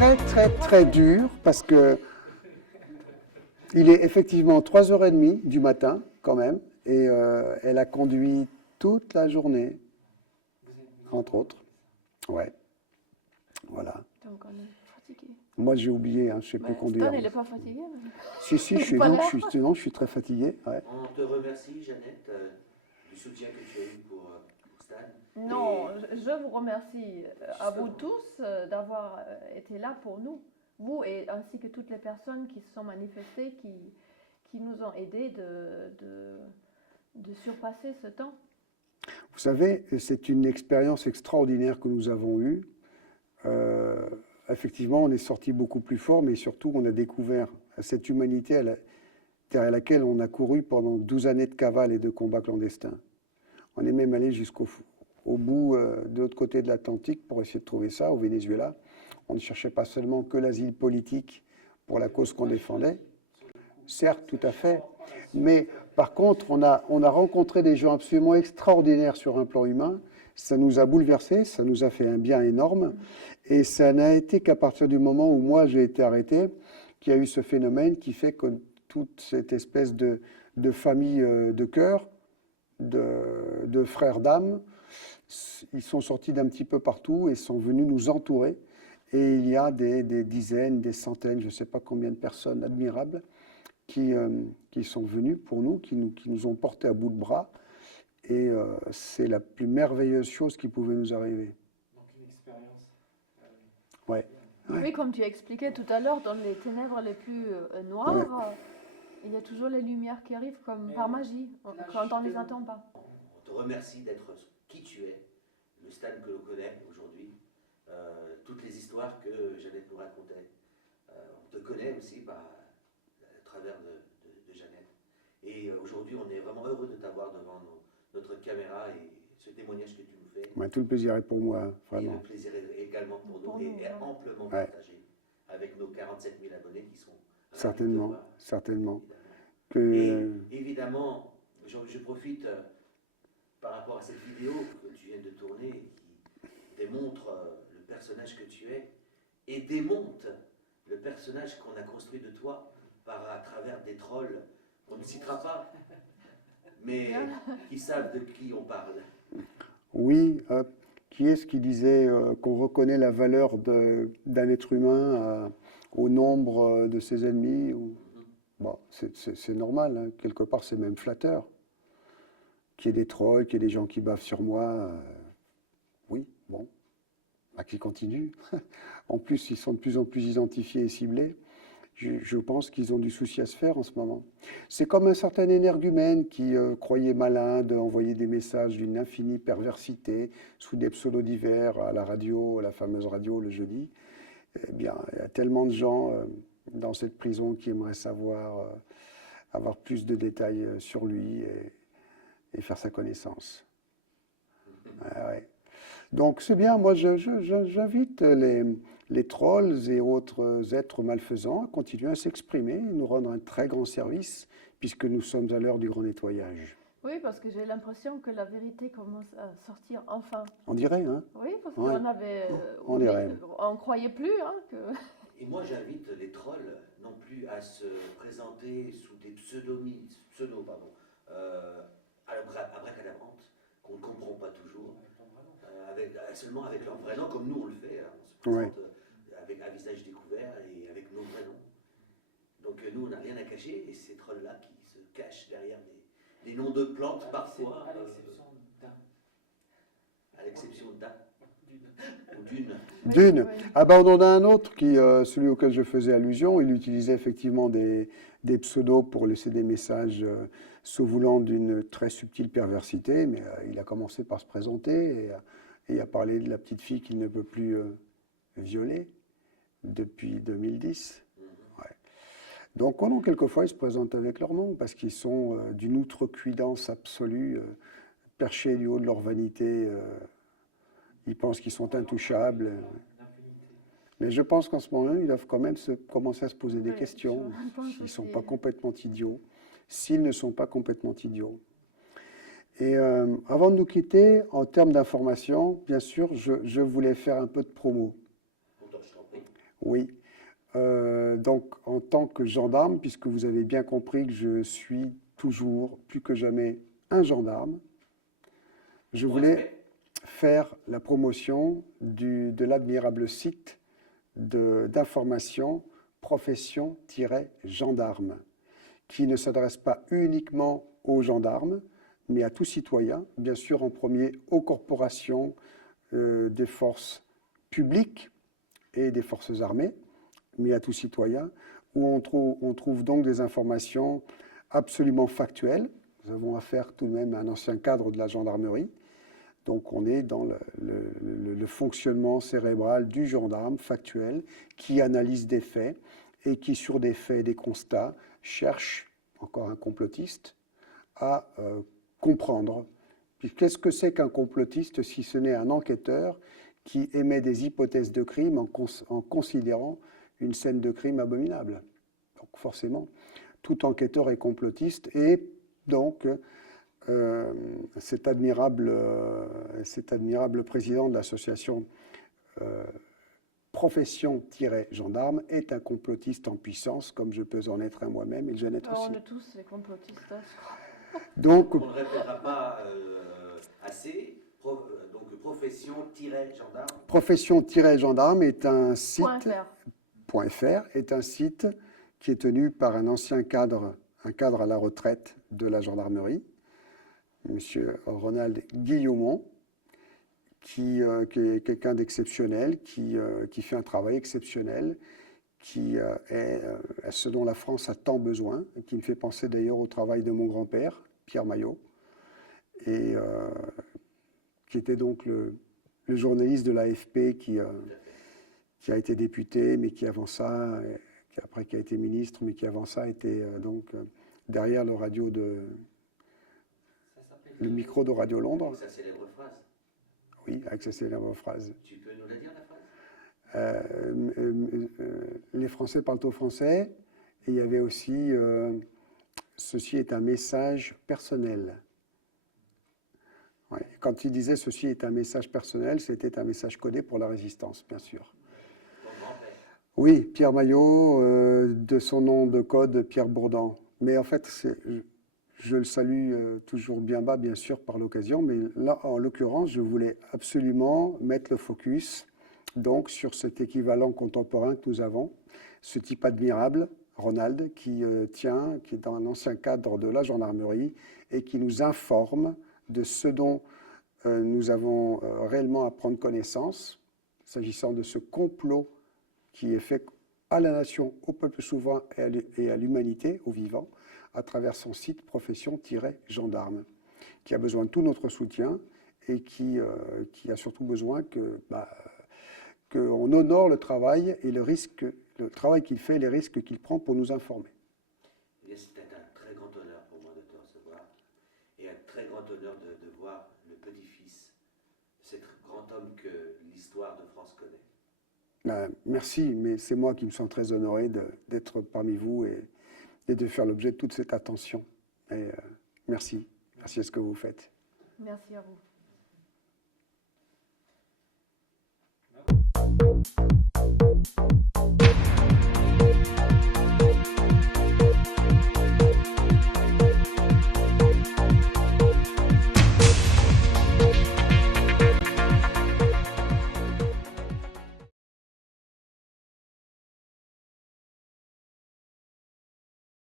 très, très, très dur parce que il est effectivement 3h30 du matin, quand même, et elle a conduit toute la journée, entre autres. Ouais, voilà. Donc on est fatigué. Moi, j'ai oublié, hein, je ne sais plus Mais conduire. Stan, il n'est pas fatigué. Si, si, je suis, Pas non, l'air. non, je suis très fatigué. Ouais. On te remercie, Jeannette, du soutien que tu as eu pour Stan. Non, je vous remercie à vous tous d'avoir été là pour nous. Vous et ainsi que toutes les personnes qui se sont manifestées, qui nous ont aidés de surpasser ce temps. Vous savez, c'est une expérience extraordinaire que nous avons eue. Effectivement, on est sorti beaucoup plus fort, mais surtout, on a découvert cette humanité derrière laquelle on a couru pendant 12 années de cavale et de combats clandestins. On est même allé jusqu'au bout de l'autre côté de l'Atlantique pour essayer de trouver ça, au Venezuela. On ne cherchait pas seulement que l'asile politique pour la cause qu'on défendait. Certes, tout à fait. Mais par contre, on a rencontré des gens absolument extraordinaires sur un plan humain. Ça nous a bouleversés, ça nous a fait un bien énorme. Et ça n'a été qu'à partir du moment où moi j'ai été arrêté qu'il y a eu ce phénomène qui fait que toute cette espèce de famille de cœur, de frères d'âme, ils sont sortis d'un petit peu partout et sont venus nous entourer. Et il y a des dizaines, des centaines, je ne sais pas combien de personnes admirables qui sont venues pour nous, qui nous ont portés à bout de bras. Et c'est la plus merveilleuse chose qui pouvait nous arriver. Donc une expérience. Ouais. Ouais. Oui, comme tu expliquais tout à l'heure, dans les ténèbres les plus noires, il y a toujours les lumières qui arrivent comme par magie, quand on ne les attend pas. On te remercie d'être qui tu es, le Stan que l'on connaît aujourd'hui, toutes les histoires que Jeannette nous racontait. On te connaît aussi à travers de Jeannette. Et aujourd'hui, on est vraiment heureux de t'avoir devant notre caméra et ce témoignage que tu nous fais. Ouais, tout le plaisir est pour moi, vraiment. Et le plaisir est également pour nous et amplement partagé avec nos 47 000 abonnés qui sont certainement, certainement. Et évidemment, je profite par rapport à cette vidéo que tu viens de tourner qui démontre le personnage que tu es et démonte le personnage qu'on a construit de toi à travers des trolls qu'on ne citera pas, mais qui savent de qui on parle. Oui, qui est-ce qui disait qu'on reconnaît la valeur d'un être humain au nombre de ses ennemis Bon, c'est normal, hein. Quelque part c'est même flatteur. Qu'il y ait des trolls, qu'il y ait des gens qui bavent sur moi, oui, bon, bah, qui continuent. En plus, ils sont de plus en plus identifiés et ciblés. Je pense qu'ils ont du souci à se faire en ce moment. C'est comme un certain énergumène qui croyait malin d'envoyer des messages d'une infinie perversité sous des pseudos divers à la radio, la fameuse radio le jeudi. Eh bien, il y a tellement de gens dans cette prison qui aimeraient savoir, avoir plus de détails sur lui et faire sa connaissance. Ouais. Donc c'est bien, moi j'invite les trolls et autres êtres malfaisants à continuer à s'exprimer et nous rendre un très grand service puisque nous sommes à l'heure du grand nettoyage. Oui, parce que j'ai l'impression que la vérité commence à sortir enfin. On dirait, hein? Oui, parce Ouais. qu'on avait... On dirait. On ne croyait plus hein, que... Et moi, j'invite les trolls non plus à se présenter sous des pseudos, abracadabrantes, qu'on ne comprend pas toujours, seulement avec leur vrai nom, comme nous on le fait. Hein. On se présente avec un visage découvert et avec nos vrais noms. Donc nous, on n'a rien à cacher, et ces trolls-là qui se cachent derrière les noms de plantes parfois. À l'exception d'un. À l'exception d'un. Ou d'une. D'une. Ah ben on en a un autre, celui auquel je faisais allusion, il utilisait effectivement des pseudos pour laisser des messages se voulant d'une très subtile perversité, mais il a commencé par se présenter et a parlé de la petite fille qu'il ne peut plus violer depuis 2010. Ouais. Donc non, quelquefois ils se présentent avec leur nom, parce qu'ils sont d'une outrecuidance absolue, perchés du haut de leur vanité. Ils pensent qu'ils sont intouchables. Mais je pense qu'en ce moment, ils doivent quand même commencer à se poser des questions. S'ils ne sont pas complètement idiots. S'ils ne sont pas complètement idiots. Et avant de nous quitter, en termes d'information, bien sûr, je voulais faire un peu de promo. Oui. Donc, en tant que gendarme, puisque vous avez bien compris que je suis toujours, plus que jamais, un gendarme, je voulais faire la promotion de l'admirable site d'information profession-gendarme, qui ne s'adresse pas uniquement aux gendarmes, mais à tout citoyen, bien sûr en premier aux corporations des forces publiques et des forces armées, mais à tout citoyen, où on trouve donc des informations absolument factuelles. Nous avons affaire tout de même à un ancien cadre de la gendarmerie, donc on est dans le fonctionnement cérébral du gendarme factuel qui analyse des faits et qui, sur des faits et des constats, cherche, encore un complotiste, à comprendre. Puis qu'est-ce que c'est qu'un complotiste si ce n'est un enquêteur qui émet des hypothèses de crime en considérant une scène de crime abominable? Donc forcément, tout enquêteur est complotiste et donc cet admirable président de l'association Profession-Gendarme est un complotiste en puissance, comme je peux en être un moi-même et Jeannette aussi. On est tous des complotistes, je crois. Donc, On ne répétera pas assez. Donc, profession-gendarme. Profession-gendarme est un site. .fr. Est un site qui est tenu par un ancien cadre, un cadre à la retraite de la gendarmerie, M. Ronald Guillaumont, qui est quelqu'un d'exceptionnel, qui fait un travail exceptionnel, qui est ce dont la France a tant besoin, et qui me fait penser d'ailleurs au travail de mon grand-père, Pierre Maillot, et qui était donc le journaliste de l'AFP qui a été député, mais qui avant ça, après qui a été ministre, mais qui avant ça était donc derrière le micro de Radio Londres. Avec sa célèbre phrase. Oui, avec sa célèbre phrase. Tu peux nous la dire, la phrase? Les Français parlent au français, et il y avait aussi ceci est un message personnel. Ouais. Quand il disait ceci est un message personnel, c'était un message codé pour la résistance, bien sûr. Ton grand-père. Oui, Pierre Maillot, de son nom de code, Pierre Bourdan. Mais en fait, je le salue toujours bien bas, bien sûr, par l'occasion. Mais là, en l'occurrence, je voulais absolument mettre le focus donc, sur cet équivalent contemporain que nous avons, ce type admirable, Ronald, qui est dans un ancien cadre de la gendarmerie et qui nous informe de ce dont nous avons réellement à prendre connaissance, s'agissant de ce complot qui est fait à la nation, au peuple souverain et à l'humanité, aux vivants, à travers son site Profession-Gendarme, qui a besoin de tout notre soutien et qui a surtout besoin qu'on honore le travail et le travail qu'il fait et les risques qu'il prend pour nous informer. C'était un très grand honneur pour moi de te recevoir et un très grand honneur de voir le petit-fils de cet grand homme que l'histoire de France connaît. Merci, mais c'est moi qui me sens très honoré d'être parmi vous et de faire l'objet de toute cette attention. Et, merci à ce que vous faites. Merci à vous.